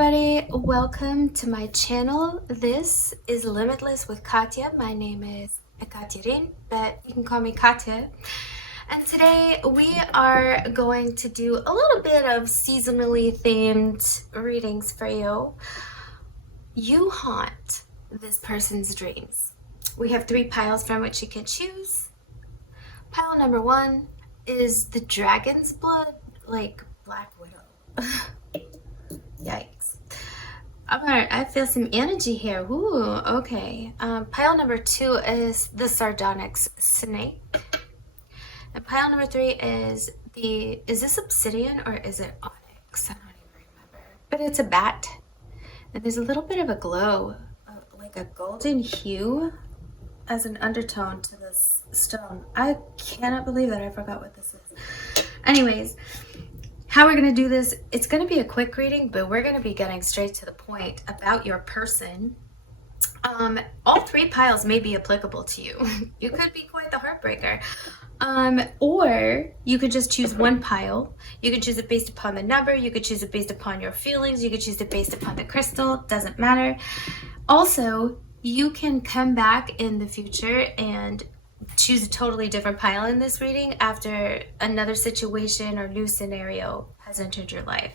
everybody, welcome to my channel. This is Limitless with Katje. My name is Katje, but you can call me Katje. And today we are going to do a little bit of seasonally themed readings for you. You haunt this person's dreams. We have 3 piles from which you can choose. Pile number 1 is the dragon's blood, like Black Widow. Yikes. I feel some energy here. Ooh, okay. Pile number 2 is the sardonyx snake. And pile number 3 is is this obsidian or is it onyx? I don't even remember. But it's a bat. And there's a little bit of a glow, like a golden hue as an undertone to this stone. I cannot believe that I forgot what this is. Anyways, how we're going to do this, it's going to be a quick reading, but we're going to be getting straight to the point about your person. All 3 piles may be applicable to you. You could be quite the heartbreaker. Or you could just choose one pile. You could choose it based upon the number. You could choose it based upon your feelings. You could choose it based upon the crystal. Doesn't matter. Also, you can come back in the future and choose a totally different pile in this reading after another situation or new scenario has entered your life.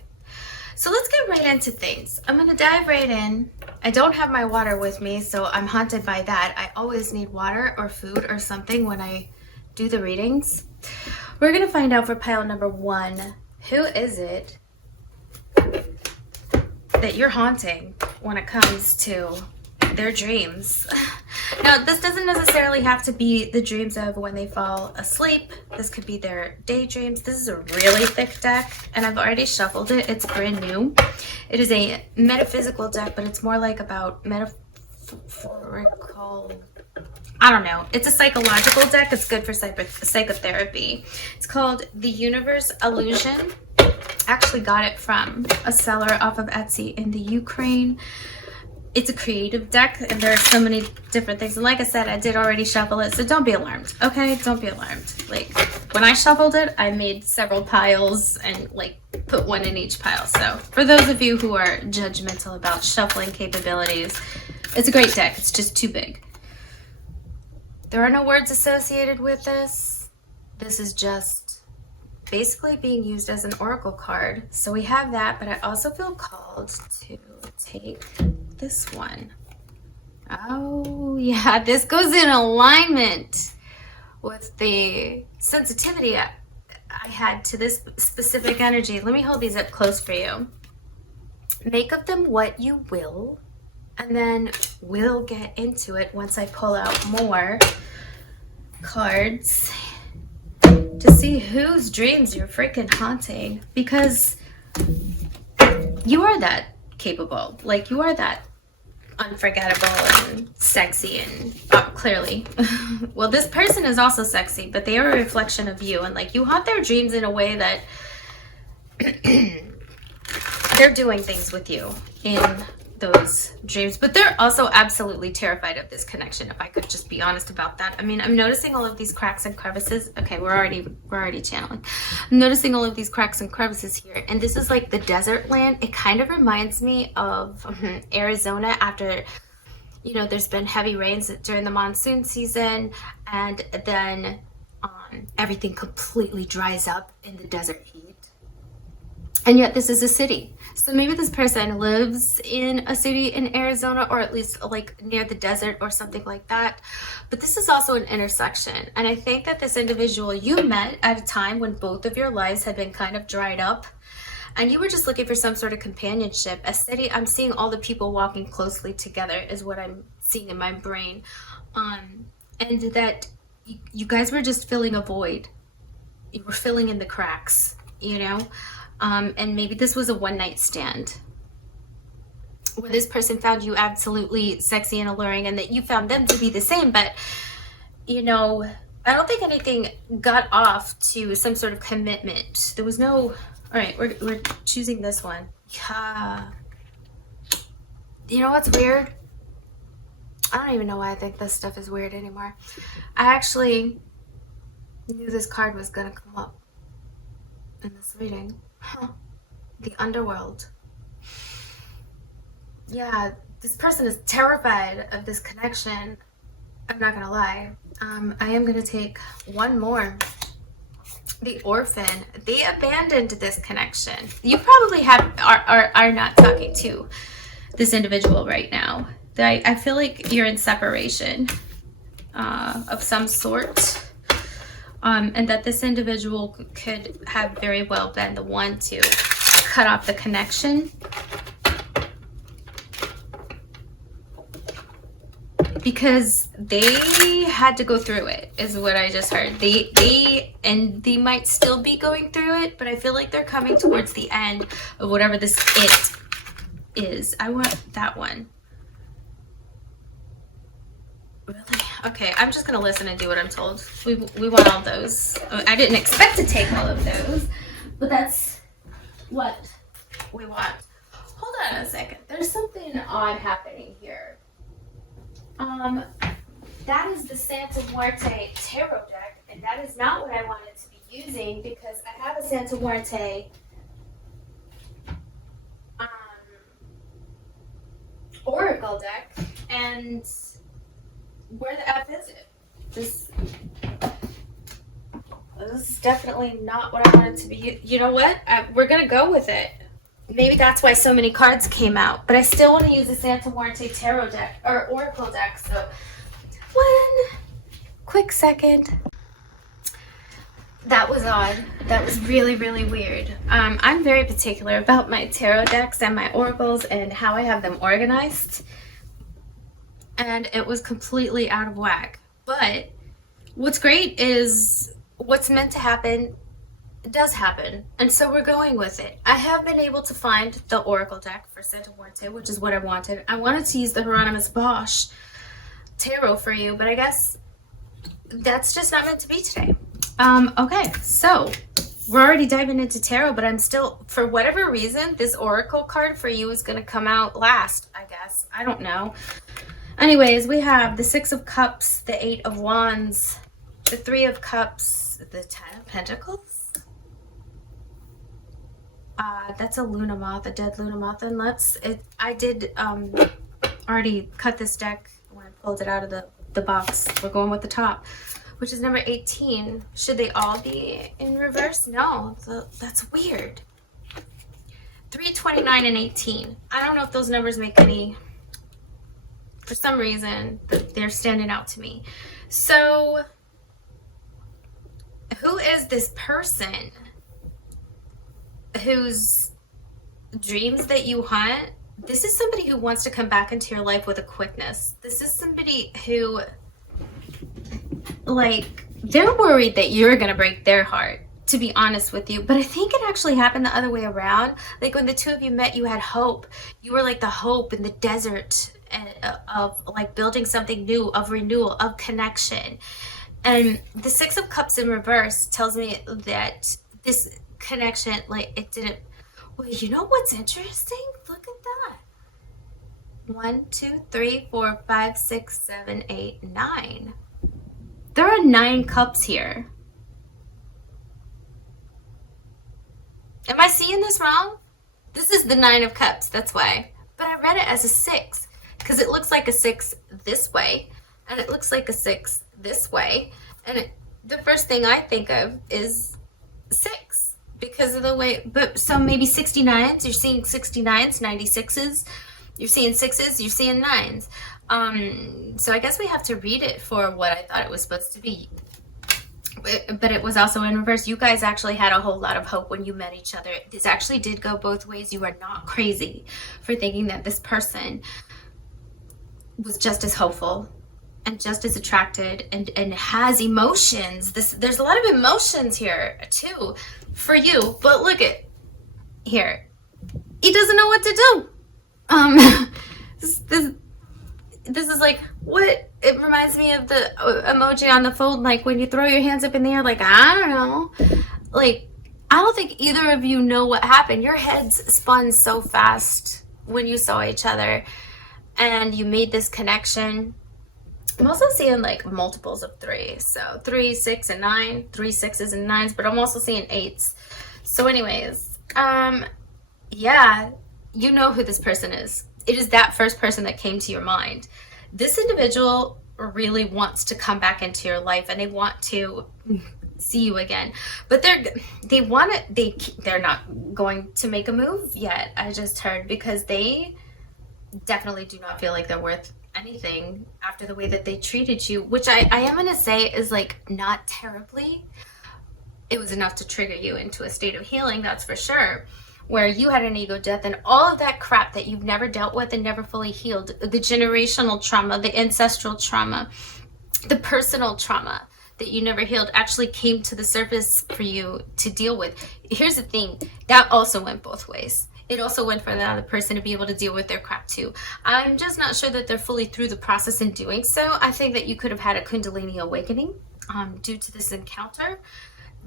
So let's get right into things. I'm going to dive right in. I don't have my water with me, so I'm haunted by that. I always need water or food or something when I do the readings. We're going to find out for pile number 1, who is it that you're haunting when it comes to their dreams. Now, this doesn't necessarily have to be the dreams of when they fall asleep. This could be their daydreams. This is a really thick deck, and I've already shuffled it. It's brand new. It is a metaphysical deck, but it's more like about metaphorical. I don't know. It's a psychological deck. It's good for psychotherapy. It's called The Universe Illusion. I actually got it from a seller off of Etsy in the Ukraine. It's a creative deck, and there are so many different things. And like I said, I did already shuffle it, so don't be alarmed, okay? Don't be alarmed. Like, when I shuffled it, I made several piles and, like, put one in each pile. So for those of you who are judgmental about shuffling capabilities, it's a great deck. It's just too big. There are no words associated with this. This is just basically being used as an oracle card. So we have that, but I also feel called to take this one. Oh yeah, this goes in alignment with the sensitivity I had to this specific energy. Let me hold these up close for you. Make of them what you will, and then we'll get into it once I pull out more cards to see whose dreams you're freaking haunting, because you are that capable. Like, you are that unforgettable and sexy and clearly. Well, this person is also sexy, but they are a reflection of you, and like, you haunt their dreams in a way that they're doing things with you in those dreams, but they're also absolutely terrified of this connection, if I could just be honest about that. I mean, I'm noticing all of these cracks and crevices. Okay, we're already channeling. I'm noticing all of these cracks and crevices here, and this is like the desert land. It kind of reminds me of Arizona after, you know, there's been heavy rains during the monsoon season, and then everything completely dries up in the desert heat. And yet this is a city. So maybe this person lives in a city in Arizona, or at least like near the desert or something like that. But this is also an intersection. And I think that this individual you met at a time when both of your lives had been kind of dried up, and you were just looking for some sort of companionship. A city, I'm seeing all the people walking closely together is what I'm seeing in my brain. And that you guys were just filling a void. You were filling in the cracks, you know? And maybe this was a one-night stand where this person found you absolutely sexy and alluring, and that you found them to be the same. But, you know, I don't think anything got off to some sort of commitment. There was no... All right, we're choosing this one. Yeah. You know what's weird? I don't even know why I think this stuff is weird anymore. I actually knew this card was going to come up in this reading. Huh. The underworld. Yeah, this person is terrified of this connection. I'm not gonna lie. I am gonna take one more. The orphan. They abandoned this connection. You probably are not talking to this individual right now. I feel like you're in separation of some sort. And that this individual could have very well been the one to cut off the connection. Because they had to go through it, is what I just heard. They might still be going through it, but I feel like they're coming towards the end of whatever this it is. I want that one. Really? Okay, I'm just gonna listen and do what I'm told. We want all those. I didn't expect to take all of those, but that's what we want. Hold on a second. There's something odd happening here. That is the Santa Muerte tarot deck, and that is not what I wanted to be using because I have a Santa Muerte oracle deck, and where the F is it? This is definitely not what I wanted to be. You know what? We're gonna go with it. Maybe that's why so many cards came out, but I still want to use the Santa Muerte tarot deck or oracle deck. So, one quick second. That was odd. That was really, really weird. I'm very particular about my tarot decks and my oracles and how I have them organized, and it was completely out of whack. But what's great is what's meant to happen does happen, and so we're going with it. I have been able to find the oracle deck for Santa Muerte, which is what I wanted. I wanted to use the Hieronymus Bosch tarot for you, but I guess that's just not meant to be today. Okay, so we're already diving into tarot, but I'm still, for whatever reason, this oracle card for you is going to come out last, I guess. I don't know. Anyways, we have the Six of Cups, the Eight of Wands, the Three of Cups, the Ten of Pentacles. That's a Luna Moth, a dead Luna Moth, and I did already cut this deck when I pulled it out of the box. We're going with the top, which is number 18. Should they all be in reverse? No, that's weird. 3, 29, and 18. I don't know if those numbers make any, for some reason, they're standing out to me. So, who is this person whose dreams that you hunt? This is somebody who wants to come back into your life with a quickness. This is somebody who, like, they're worried that you're gonna break their heart, to be honest with you. But I think it actually happened the other way around. Like, when the two of you met, you had hope. You were like the hope in the desert of like building something new, of renewal, of connection. And the Six of Cups in reverse tells me that this connection, like, it didn't. Well, you know what's interesting? Look at that. 1, 2, 3, 4, 5, 6, 7, 8, 9. There are 9 cups here. Am I seeing this wrong? This is the 9 of Cups, that's why. But I read it as a 6 because it looks like a 6 this way, and it looks like a 6 this way, and the first thing I think of is 6 because of the way. But so maybe 69s. You're seeing 69s, 96s. You're seeing 6s. You're seeing 9s. So I guess we have to read it for what I thought it was supposed to be. But it was also in reverse. You guys actually had a whole lot of hope when you met each other. This actually did go both ways. You are not crazy for thinking that this person was just as hopeful and just as attracted and has emotions. There's a lot of emotions here too for you. But look at here. He doesn't know what to do. This is like, what? It reminds me of the emoji on the phone, like when you throw your hands up in the air, like, I don't know. Like, I don't think either of you know what happened. Your heads spun so fast when you saw each other and you made this connection. I'm also seeing like multiples of 3. So 3, 6, and 9. 3 6s and 9s, but I'm also seeing 8s. So anyways, yeah, you know who this person is. is that first person that came to your mind. This individual really wants to come back into your life, and they want to see you again, but they're not going to make a move yet, I just heard, because they definitely do not feel like they're worth anything after the way that they treated you, which I am gonna say is like not terribly. It was enough to trigger you into a state of healing, that's for sure, where you had an ego death and all of that crap that you've never dealt with and never fully healed, the generational trauma, the ancestral trauma, the personal trauma that you never healed actually came to the surface for you to deal with. Here's the thing, that also went both ways. It also went for the other person to be able to deal with their crap too. I'm just not sure that they're fully through the process in doing so. I think that you could have had a Kundalini awakening due to this encounter.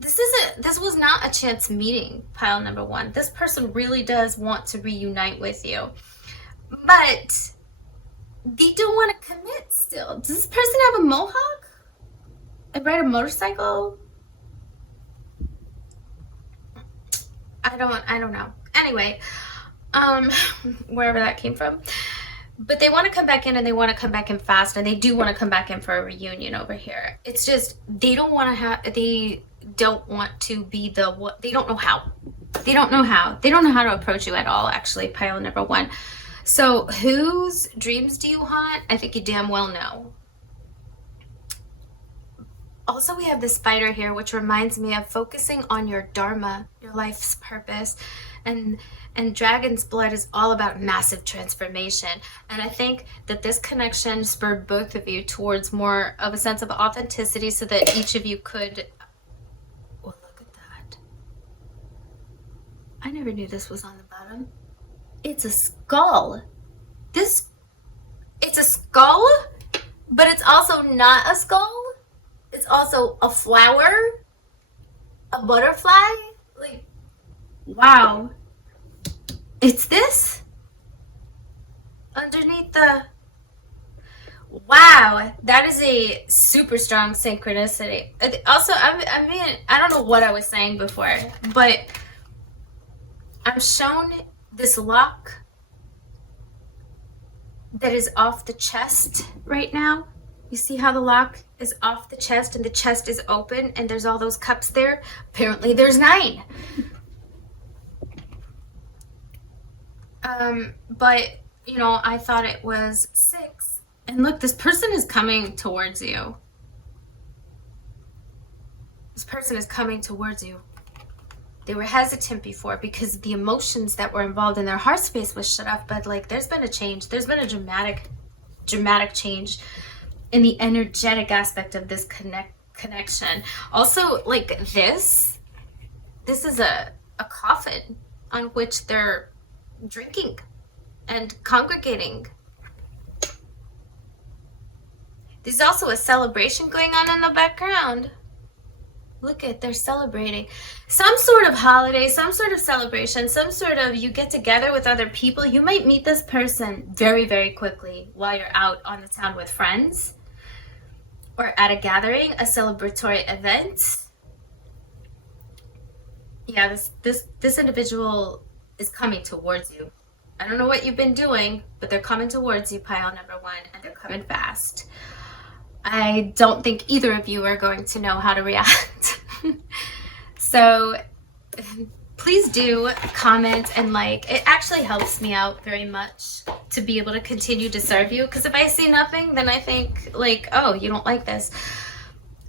This was not a chance meeting, pile number one. This person really does want to reunite with you, but they don't want to commit still. Does this person have a mohawk? I ride a motorcycle? I don't know. Anyway, wherever that came from. But they want to come back in, and they want to come back in fast, and they do want to come back in for a reunion over here. It's just they don't want to be they don't know how. They don't know how to approach you at all, actually, pile number one. So whose dreams do you haunt? I think you damn well know. Also, we have the spider here, which reminds me of focusing on your dharma, your life's purpose. And dragon's blood is all about massive transformation. And I think that this connection spurred both of you towards more of a sense of authenticity, so that each of you could... Well, look at that. I never knew this was on the bottom. It's a skull. It's a skull, but it's also not a skull. It's also a flower, a butterfly. Like, wow. It's this underneath the... Wow, that is a super strong synchronicity. Also, I mean, I don't know what I was saying before, but I'm shown this lock that is off the chest right now. You see how the lock is off the chest and the chest is open and there's all those cups there? Apparently there's 9. But, you know, I thought it was 6. And look, this person is coming towards you. This person is coming towards you. They were hesitant before because the emotions that were involved in their heart space was shut off. But, like, there's been a change. There's been a dramatic change in the energetic aspect of this connection. Also, like, this is a coffin on which they're drinking and congregating. There's also a celebration going on in the background. Look at, they're celebrating some sort of holiday, some sort of celebration, some sort of, you get together with other people. You might meet this person very, very quickly while you're out on the town with friends or at a gathering, a celebratory event. Yeah, this individual is coming towards you. I don't know what you've been doing, but they're coming towards you, pile number one, and they're coming fast. I don't think either of you are going to know how to react. So please do comment and like. It actually helps me out very much to be able to continue to serve you, because if I see nothing, then I think like, oh, you don't like this.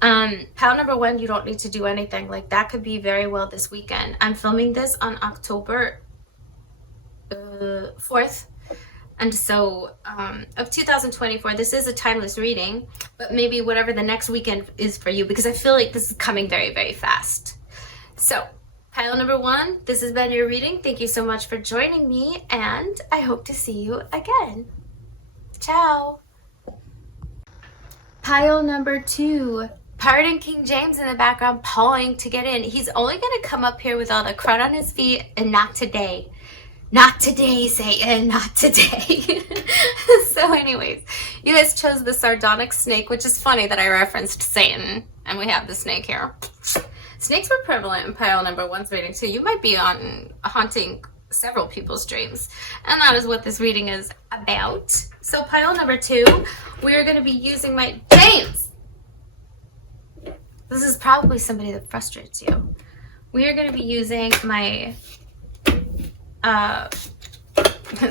Pile number one, you don't need to do anything. Like, that could be very well this weekend. I'm filming this on October 4th. And so, of 2024, this is a timeless reading, but maybe whatever the next weekend is for you, because I feel like this is coming very, very fast. So, pile number one, this has been your reading. Thank you so much for joining me, and I hope to see you again. Ciao. Pile number two. Pardon King James in the background pawing to get in. He's only going to come up here with all the crud on his feet, and not today. Not today, Satan, not today. So anyways, you guys chose the sardonic snake, which is funny that I referenced Satan, and we have the snake here. Snakes were prevalent in pile number one's reading, so you might be on haunting several people's dreams. And that is what this reading is about. So pile number 2, we are going to be using my James. This is probably somebody that frustrates you. We are going to be using my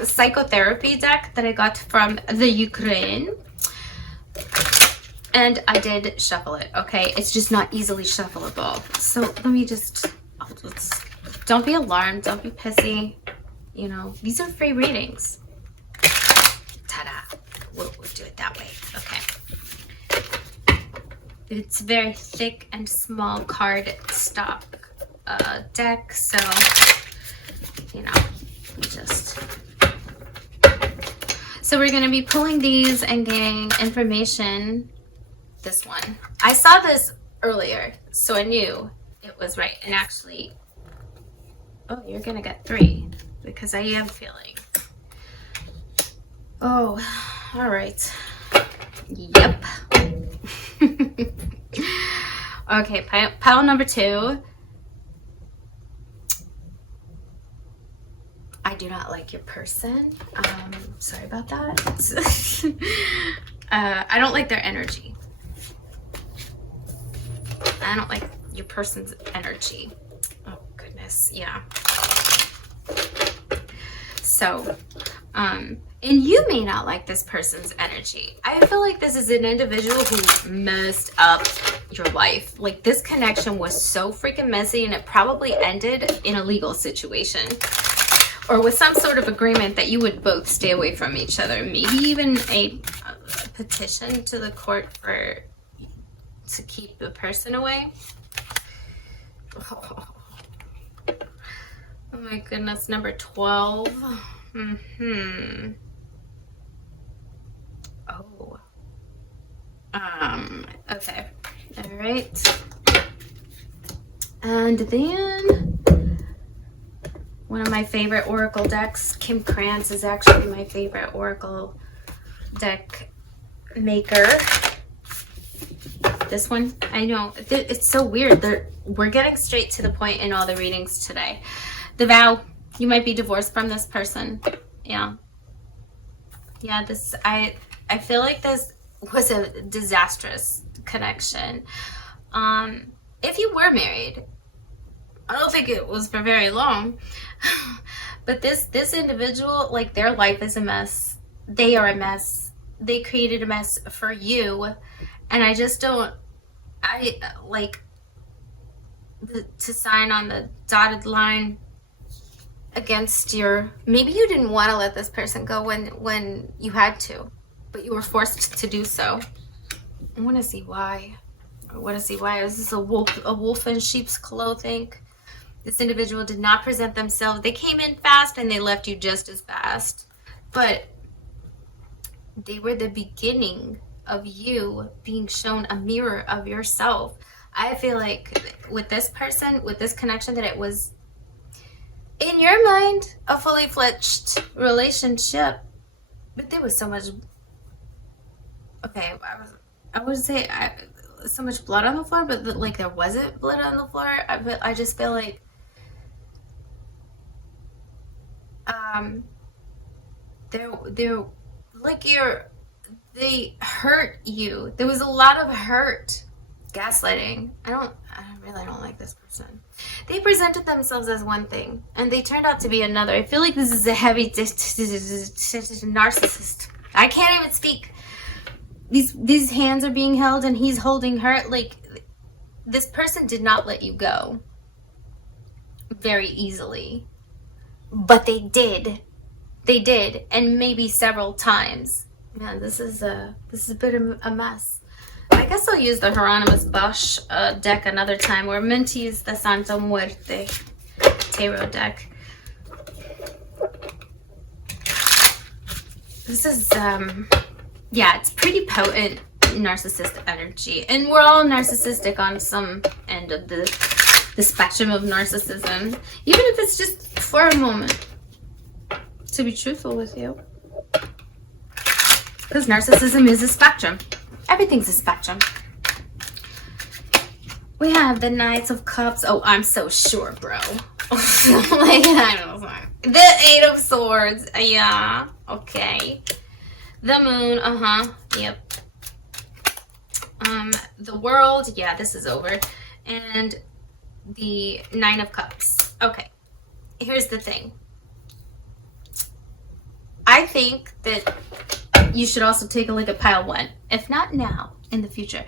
psychotherapy deck that I got from the Ukraine. And I did shuffle it, okay? It's just not easily shuffleable. So let me just, don't be alarmed, don't be pissy. You know, these are free readings. Ta-da. We'll do it that way, okay. It's very thick and small card stock deck, so, you know, just... So we're going to be pulling these and getting information. This one. I saw this earlier, so I knew it was right. And actually, oh, you're going to get 3 because I am feeling. Oh, all right. Yep. Okay, pile number 2. I do not like your person. Sorry about that. I don't like their energy. I don't like your person's energy. Oh, goodness. Yeah. So, and you may not like this person's energy. I feel like this is an individual who messed up your life. Like, this connection was so freaking messy, and it probably ended in a legal situation. Or with some sort of agreement that you would both stay away from each other. Maybe even a petition to the court to keep the person away. Oh my goodness, number 12. Oh. Okay. All right. And then one of my favorite oracle decks, Kim Krantz is actually my favorite oracle deck maker. This one, I know, it's so weird. We're getting straight to the point in all the readings today. The vow, you might be divorced from this person. Yeah. Yeah, I feel like this was a disastrous connection. If you were married, I don't think it was for very long. But this individual, like, their life is a mess. They are a mess. They created a mess for you. And I just don't, to sign on the dotted line against maybe you didn't want to let this person go when you had to, but you were forced to do so. I want to see why. Is this a wolf in sheep's clothing? This individual did not present themselves. They came in fast and they left you just as fast. But they were the beginning of you being shown a mirror of yourself. I feel like with this person, with this connection, that it was, in your mind, a fully fledged relationship. But there was so much, okay, I would say so much blood on the floor, but like there wasn't blood on the floor. I just feel like they hurt you. There was a lot of hurt. Gaslighting. I really don't like this person. They presented themselves as one thing and they turned out to be another. I feel like this is a heavy narcissist. I can't even speak. These hands are being held and he's holding her. Like, this person did not let you go very easily. But they did. They did, and maybe several times. Man, this is a bit of a mess. I guess I'll use the Hieronymus Bosch deck another time. We're meant to use the Santa Muerte tarot deck. This is, yeah, it's pretty potent narcissistic energy. And we're all narcissistic on some end of the spectrum of narcissism. Even if it's just for a moment. To be truthful with you. Because narcissism is a spectrum. Everything's a spectrum. We have the Knights of Cups. Oh, I'm so sure, bro. Like, I don't know. The Eight of Swords. Yeah. Okay. The Moon. Yep. The World. Yeah, this is over. And the Nine of Cups. Okay. Here's the thing. I think that you should also take a look at pile 1. If not now, in the future.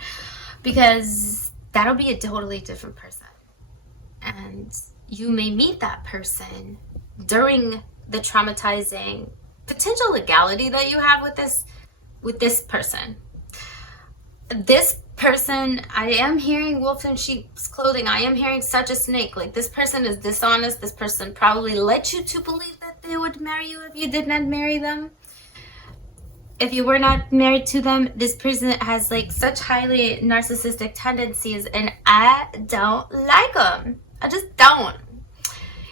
Because that'll be a totally different person. And you may meet that person during the traumatizing potential legality that you have with this person. This person, I am hearing wolf in sheep's clothing. I am hearing such a snake. Like, this person is dishonest. This person probably led you to believe that they would marry you if you did not marry them. If you were not married to them, this person has like such highly narcissistic tendencies, and I don't like them. I just don't.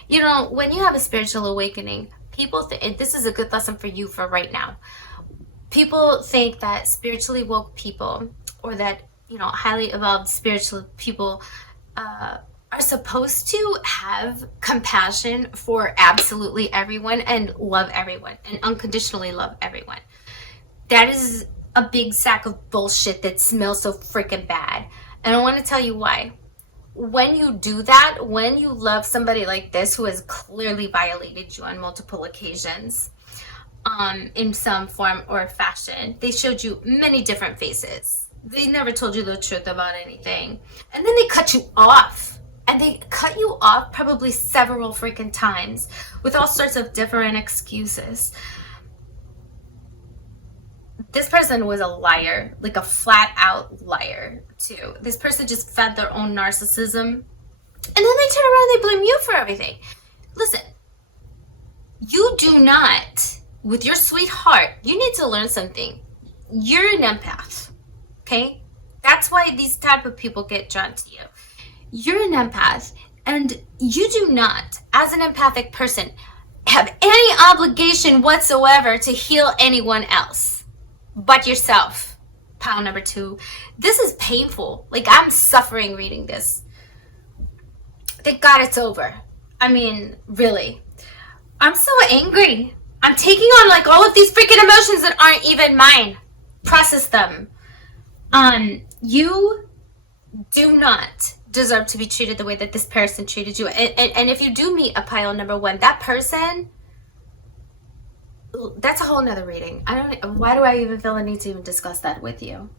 You know, when you have a spiritual awakening, people think, this is a good lesson for you for right now. People think that spiritually woke people, or that, you know, highly evolved spiritual people are supposed to have compassion for absolutely everyone and love everyone and unconditionally love everyone. That is a big sack of bullshit that smells so freaking bad. And I want to tell you why. When you do that, when you love somebody like this who has clearly violated you on multiple occasions, in some form or fashion, they showed you many different faces. They never told you the truth about anything. And then they cut you off. And they cut you off probably several freaking times with all sorts of different excuses. This person was a liar, like a flat out liar too. This person just fed their own narcissism. And then they turn around and they blame you for everything. Listen, you do not, with your sweet heart, you need to learn something. You're an empath, okay? That's why these type of people get drawn to you. You're an empath, and you do not, as an empathic person, have any obligation whatsoever to heal anyone else but yourself. Pile number 2. This is painful. Like, I'm suffering reading this. Thank God it's over. I mean, really. I'm so angry. I'm taking on like all of these freaking emotions that aren't even mine. Process them. You do not deserve to be treated the way that this person treated you. And if you do meet a pile number 1, that person, that's a whole nother reading. Why do I even feel the need to even discuss that with you?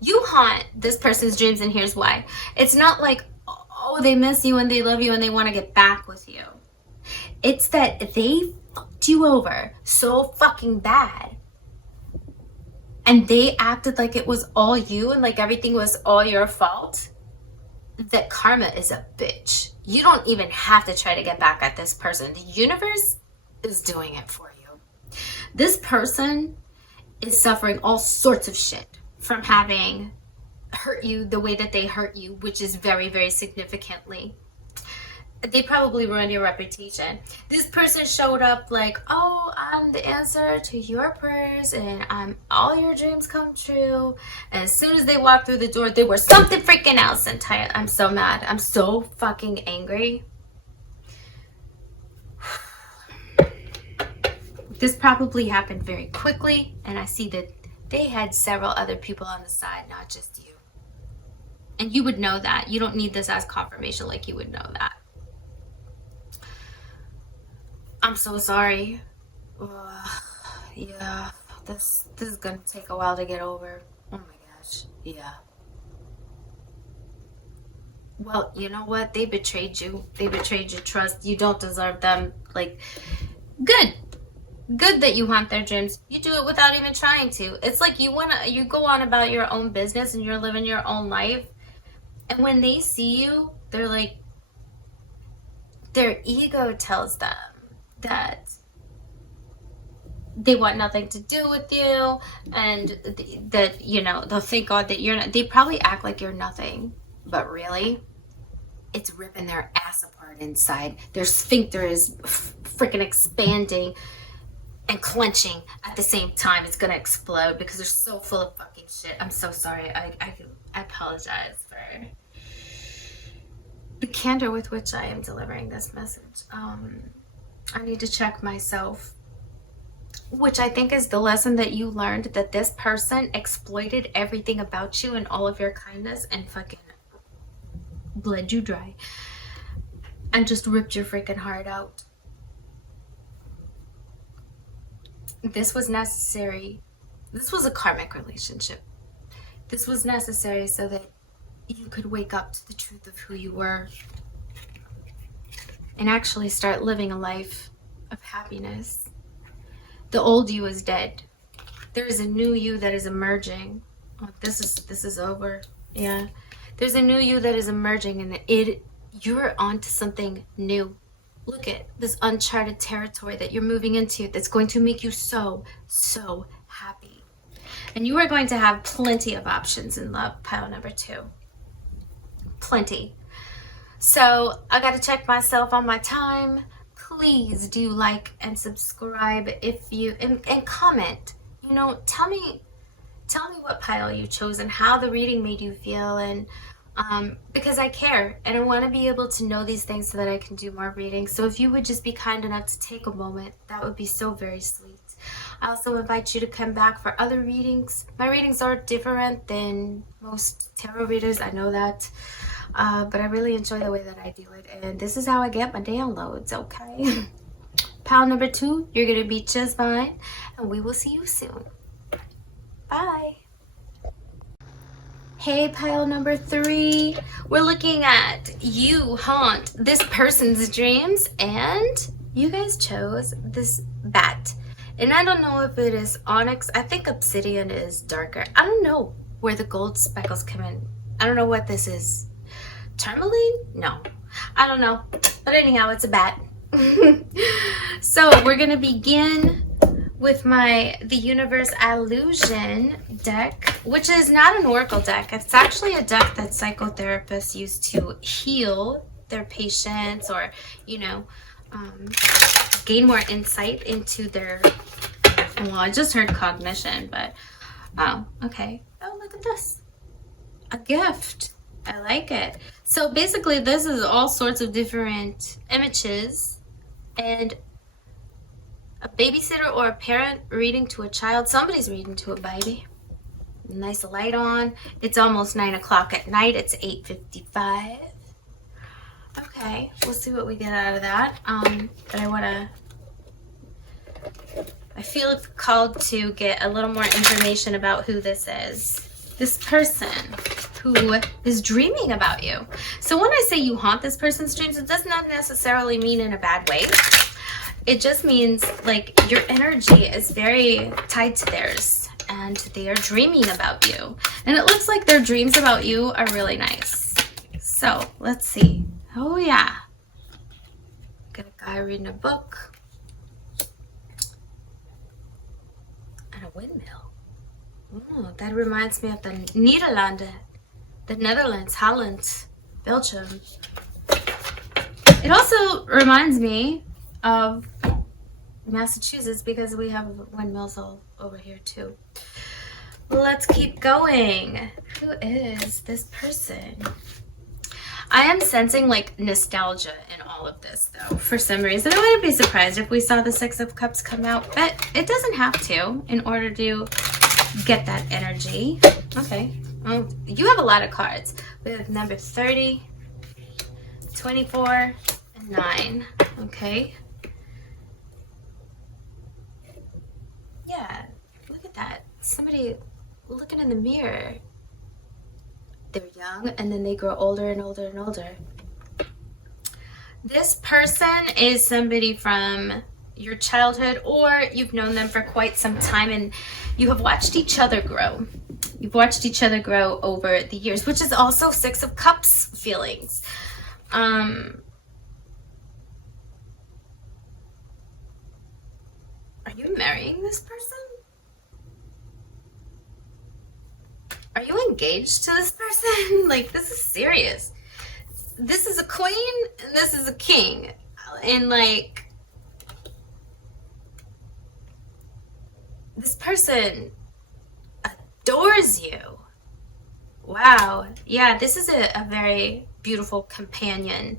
You haunt this person's dreams, and here's why. It's not like, oh, they miss you and they love you and they want to get back with you. It's that they fucked you over so fucking bad. And they acted like it was all you and like everything was all your fault. That karma is a bitch. You don't even have to try to get back at this person. The universe is doing it for you. This person is suffering all sorts of shit from having hurt you the way that they hurt you, which is very, very significantly. They probably ruined your reputation. This person showed up like, oh, I'm the answer to your prayers and all your dreams come true. And as soon as they walked through the door, they were something freaking else entirely. I'm so mad. I'm so fucking angry. This probably happened very quickly, and I see that they had several other people on the side, not just you. And you would know that. You don't need this as confirmation, like you would know that. I'm so sorry. Yeah, this is gonna take a while to get over. Oh my gosh, yeah. Well, you know what? They betrayed you. They betrayed your trust. You don't deserve them. Like, good that you haunt their dreams. You do it without even trying to. It's like you go on about your own business and you're living your own life, and when they see you, they're like, their ego tells them that they want nothing to do with you, and that, you know, they'll thank God that you're not. They probably act like you're nothing, but really, it's ripping their ass apart inside. Their sphincter is freaking expanding and clenching at the same time. It's gonna explode because they're so full of fucking shit. I'm so sorry. I apologize for the candor with which I am delivering this message. I need to check myself, which I think is the lesson that you learned, that this person exploited everything about you and all of your kindness and fucking bled you dry and just ripped your freaking heart out. This was necessary. This was a karmic relationship. This was necessary so that you could wake up to the truth of who you were and actually start living a life of happiness. The old you is dead. There is a new you that is emerging. Oh, this is over. Yeah. There's a new you that is emerging, and you're onto something new. Look at this uncharted territory that you're moving into that's going to make you so, so happy. And you are going to have plenty of options in love, pile number 2. Plenty. So I got to check myself on my time. Please do like and subscribe if you, and comment. You know, tell me what pile you chose and how the reading made you feel, and because I care and I want to be able to know these things so that I can do more readings. So if you would just be kind enough to take a moment, that would be so very sweet. I also invite you to come back for other readings. My readings are different than most tarot readers, I know that, but I really enjoy the way that I do it, and this is how I get my downloads, okay? Pile number 2, you're gonna be just fine, and we will see you soon. Bye. Hey, pile number 3, we're looking at you haunt this person's dreams, and you guys chose this bat. And I don't know if it is onyx. I think obsidian is darker. I don't know where the gold speckles come in. I don't know what this is. Tourmaline? No. I don't know. But anyhow, it's a bat. So we're going to begin with the Universe Illusion deck, which is not an oracle deck. It's actually a deck that psychotherapists use to heal their patients, or, you know, gain more insight into their, well, I just heard cognition, but, oh, okay. Oh, look at this. A gift. I like it. So basically, this is all sorts of different images, and a babysitter or a parent reading to a child. Somebody's reading to a baby. Nice light on. It's almost 9 o'clock at night. It's 8:55. Okay, we'll see what we get out of that. But I feel called to get a little more information about who this is. This person who is dreaming about you. So when I say you haunt this person's dreams, it does not necessarily mean in a bad way. It just means like your energy is very tied to theirs, and they are dreaming about you. And it looks like their dreams about you are really nice. So let's see. Oh yeah. Got a guy reading a book. And a windmill. Oh, that reminds me of the Nederlanden. The Netherlands, Holland, Belgium. It also reminds me of Massachusetts, because we have windmills all over here too. Let's keep going. Who is this person? I am sensing like nostalgia in all of this though, for some reason. I wouldn't be surprised if we saw the 6 of Cups come out, but it doesn't have to in order to get that energy. Okay. Well, you have a lot of cards. We have number 30, 24, and 9. Okay. Yeah, look at that. Somebody looking in the mirror. They're young, and then they grow older and older and older. This person is somebody from your childhood, or you've known them for quite some time, and you have watched each other grow. You've watched each other grow over the years, which is also 6 of Cups feelings. Are you marrying this person? Are you engaged to this person? Like, this is serious. This is a queen and this is a king. And like, this person adores you. Wow. Yeah, this is a very beautiful companion.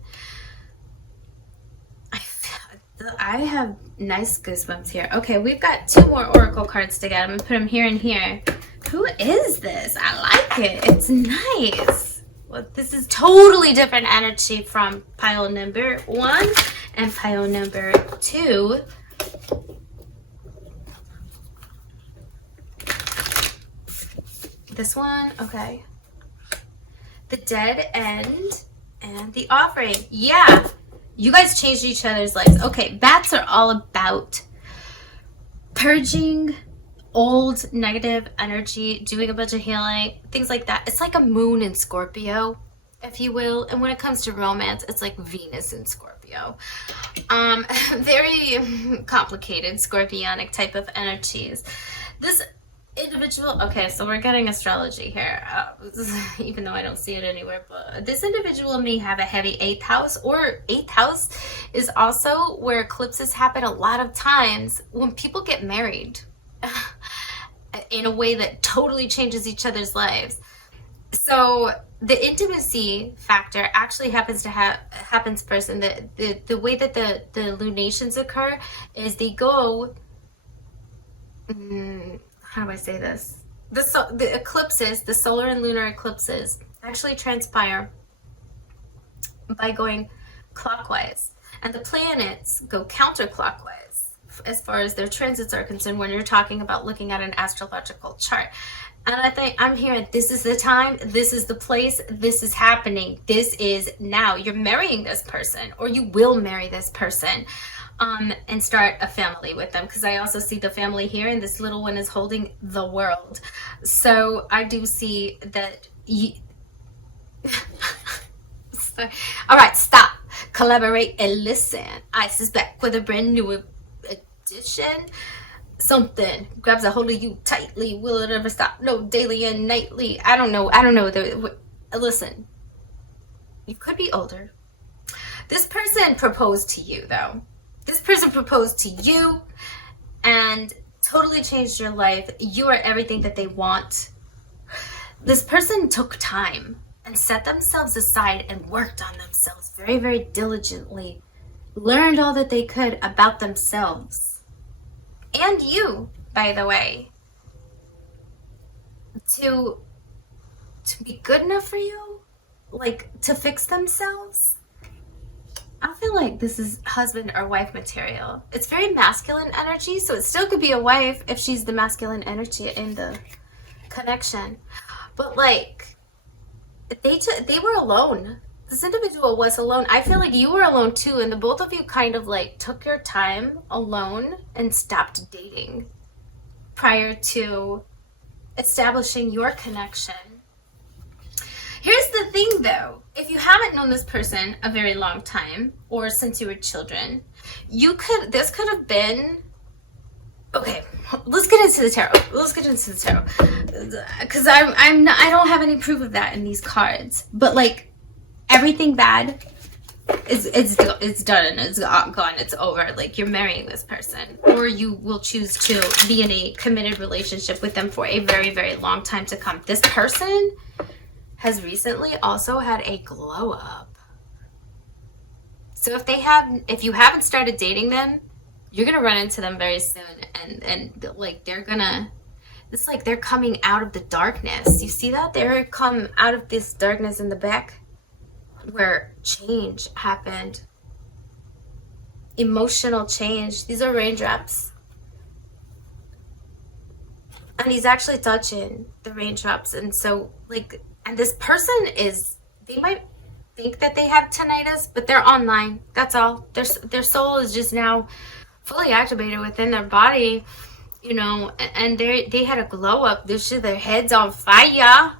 I have nice goosebumps here. Okay, we've got 2 more oracle cards to get. I'm gonna put them here and here. Who is this? I like it. It's nice. Well, this is totally different energy from pile number 1 and pile number 2. This one, okay. The dead end and the offering. Yeah. You guys changed each other's lives. Okay, bats are all about purging old negative energy, doing a bunch of healing, things like that. It's like a moon in Scorpio, if you will. And when it comes to romance, it's like Venus in Scorpio. Very complicated scorpionic type of energies. This individual, okay, so we're getting astrology here, even though I don't see it anywhere, but this individual may have a heavy 8th house, or 8th house is also where eclipses happen a lot of times when people get married in a way that totally changes each other's lives. So the intimacy factor actually happens first, and the way that the lunations occur is they go, how do I say this? The eclipses, the solar and lunar eclipses, actually transpire by going clockwise, and the planets go counterclockwise as far as their transits are concerned when you're talking about looking at an astrological chart. And I think I'm hearing this is the time, this is the place, this is happening, this is now. You're marrying this person, or you will marry this person. And start a family with them, because I also see the family here, and this little one is holding the world. So I do see that all right, stop, collaborate, and listen. Ice is back with a brand new edition. Something grabs a hold of you tightly. Will it ever stop? No, daily and nightly. I don't know. Listen, you could be older. This person proposed to you, though. This person proposed to you and totally changed your life. You are everything that they want. This person took time and set themselves aside and worked on themselves very, very diligently. Learned all that they could about themselves. And you, by the way. To be good enough for you? Like, to fix themselves? I feel like this is husband or wife material. It's very masculine energy, so it still could be a wife if she's the masculine energy in the connection. But like, they were alone. This individual was alone. I feel like you were alone too, and the both of you kind of like took your time alone and stopped dating prior to establishing your connection. Here's the thing though, if you haven't known this person a very long time, or since you were children, this could have been, okay, let's get into the tarot. Because I don't have any proof of that in these cards. But like, everything bad it's done and it's gone, it's over. Like, you're marrying this person, or you will choose to be in a committed relationship with them for a very, very long time to come. This person has recently also had a glow up. So if you haven't started dating them, you're gonna run into them very soon, and like it's like they're coming out of the darkness. You see that? They're come out of this darkness in the back where change happened. Emotional change. These are raindrops. And he's actually touching the raindrops, and so like, and this person they might think that they have tinnitus, but they're online. That's all. Their soul is just now fully activated within their body, you know, and they had a glow up. Their head's on fire,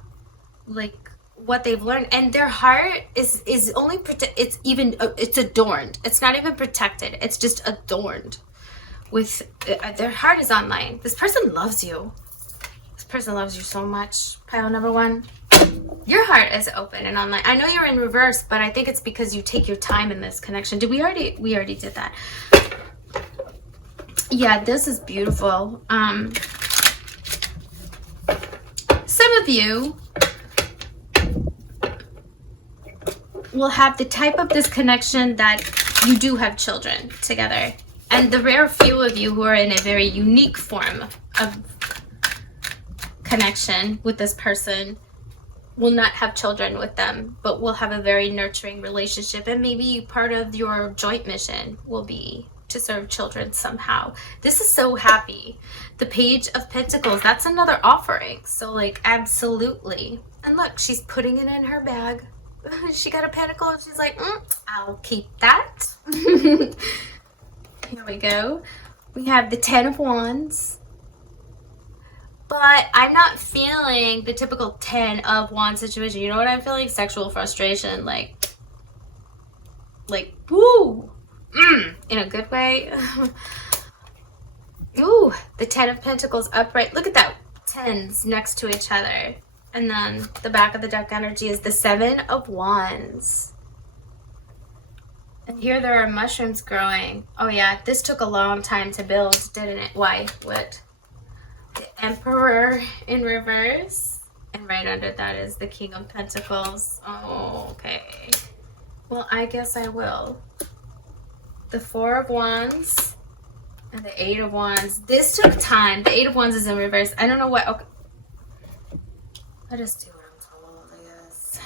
like what they've learned, and their heart is only it's adorned. It's not even protected. It's just adorned with their heart is online. This person loves you. This person loves you so much. Pile number 1. Your heart is open and online. I know you're in reverse, but I think it's because you take your time in this connection. We already did that. Yeah, this is beautiful. Some of you will have the type of this connection that you do have children together. And the rare few of you who are in a very unique form of connection with this person will not have children with them, but will have a very nurturing relationship. And maybe part of your joint mission will be to serve children somehow. This is so happy. The Page of Pentacles, that's another offering. So like, absolutely. And look, she's putting it in her bag. She got a pentacle and she's like, I'll keep that. Here we go. We have the Ten of Wands. But I'm not feeling the typical 10 of Wands situation. You know what I'm feeling? Sexual frustration. Like, woo! In a good way. Ooh, the 10 of Pentacles upright. Look at that. 10s next to each other. And then the back of the deck energy is the 7 of Wands. And here there are mushrooms growing. Oh yeah, this took a long time to build, didn't it? Why? What? The Emperor in reverse. And right under that is the King of Pentacles. Oh, okay. Well, I guess I will. The 4 of Wands and the 8 of Wands. This took time. The 8 of Wands is in reverse. I don't know what. Okay. I just do what I'm told, I guess.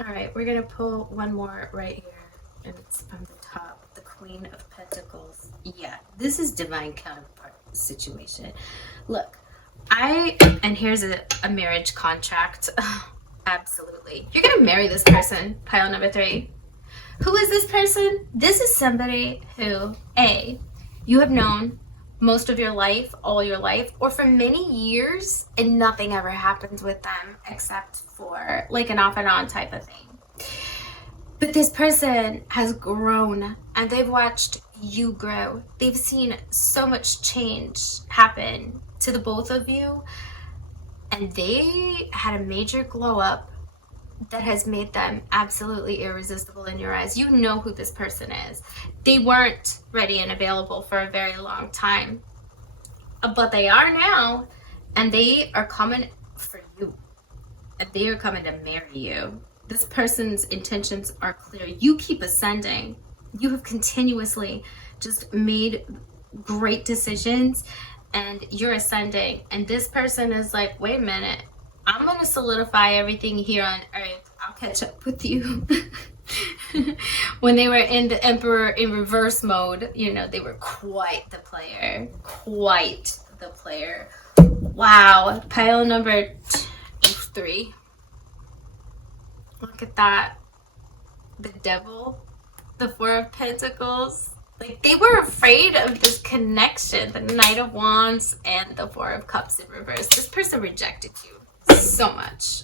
Alright, we're going to pull one more right here. And it's from the top. The Queen of Pentacles. Yeah, this is divine counterpart situation. Look, and here's a marriage contract. Absolutely. You're going to marry this person, pile number 3. Who is this person? This is somebody who, A, you have known most of your life, all your life, or for many years, and nothing ever happens with them except for like an off and on type of thing. But this person has grown and they've watched you grow. They've seen so much change happen to the both of you. And they had a major glow up that has made them absolutely irresistible in your eyes. You know who this person is. They weren't ready and available for a very long time. But they are now. And they are coming for you. And they are coming to marry you. This person's intentions are clear. You keep ascending. You have continuously just made great decisions and you're ascending. And this person is like, wait a minute, I'm going to solidify everything here on earth. I'll catch up with you. When they were in the Emperor in reverse mode, you know, they were quite the player. Quite the player. Wow. Pile number 3. Look at that. The Devil. The 4 of Pentacles. Like, they were afraid of this connection. The Knight of Wands and the 4 of Cups in reverse. This person rejected you so much.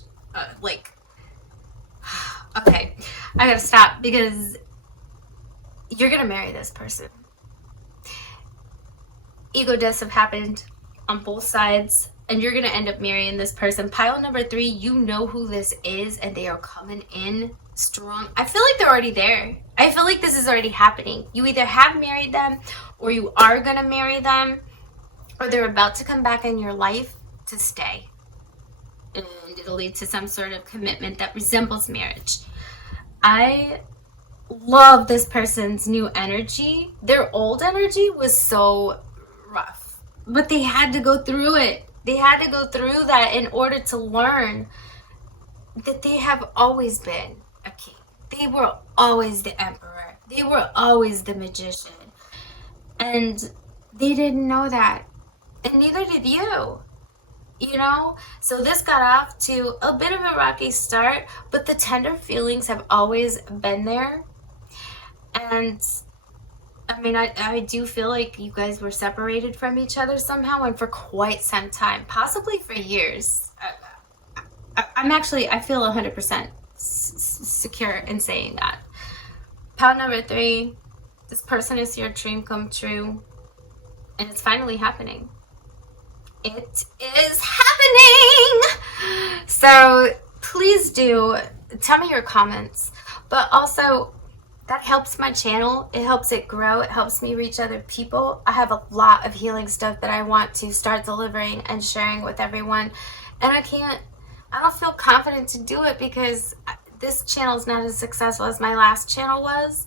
Okay. I gotta stop because you're gonna marry this person. Ego deaths have happened on both sides. And you're going to end up marrying this person. Pile number 3, you know who this is. And they are coming in strong. I feel like they're already there. I feel like this is already happening. You either have married them. Or you are going to marry them. Or they're about to come back in your life to stay. And it'll lead to some sort of commitment that resembles marriage. I love this person's new energy. Their old energy was so rough. But they had to go through it. They had to go through that in order to learn that they have always been a king. They were always the emperor. They were always the magician. And they didn't know that. And neither did you. You know? So this got off to a bit of a rocky start, but the tender feelings have always been there. And I mean, I do feel like you guys were separated from each other somehow and for quite some time, possibly for years. I feel 100% secure in saying that. Pile number 3, this person is your dream come true. And it's finally happening. It is happening! So please do tell me your comments. But also, that helps my channel. It helps it grow. It helps me reach other people. I have a lot of healing stuff that I want to start delivering and sharing with everyone. And I can't I don't feel confident to do it because this channel is not as successful as my last channel was,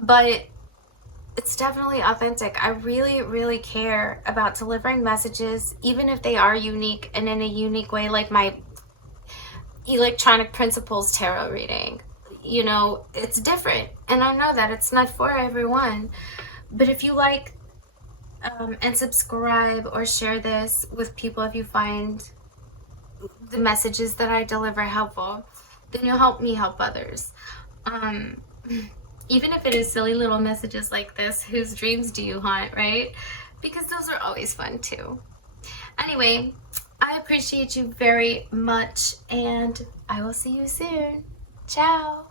but it's definitely authentic. I really, really care about delivering messages, even if they are unique and in a unique way, like my electronic principles tarot reading. You know, it's different, and I know that it's not for everyone. But if you like and subscribe or share this with people, if you find the messages that I deliver helpful, then you'll help me help others. Um, even if it is silly little messages like this, whose dreams do you haunt, right? Because those are always fun too. Anyway, I appreciate you very much, and I will see you soon. Ciao.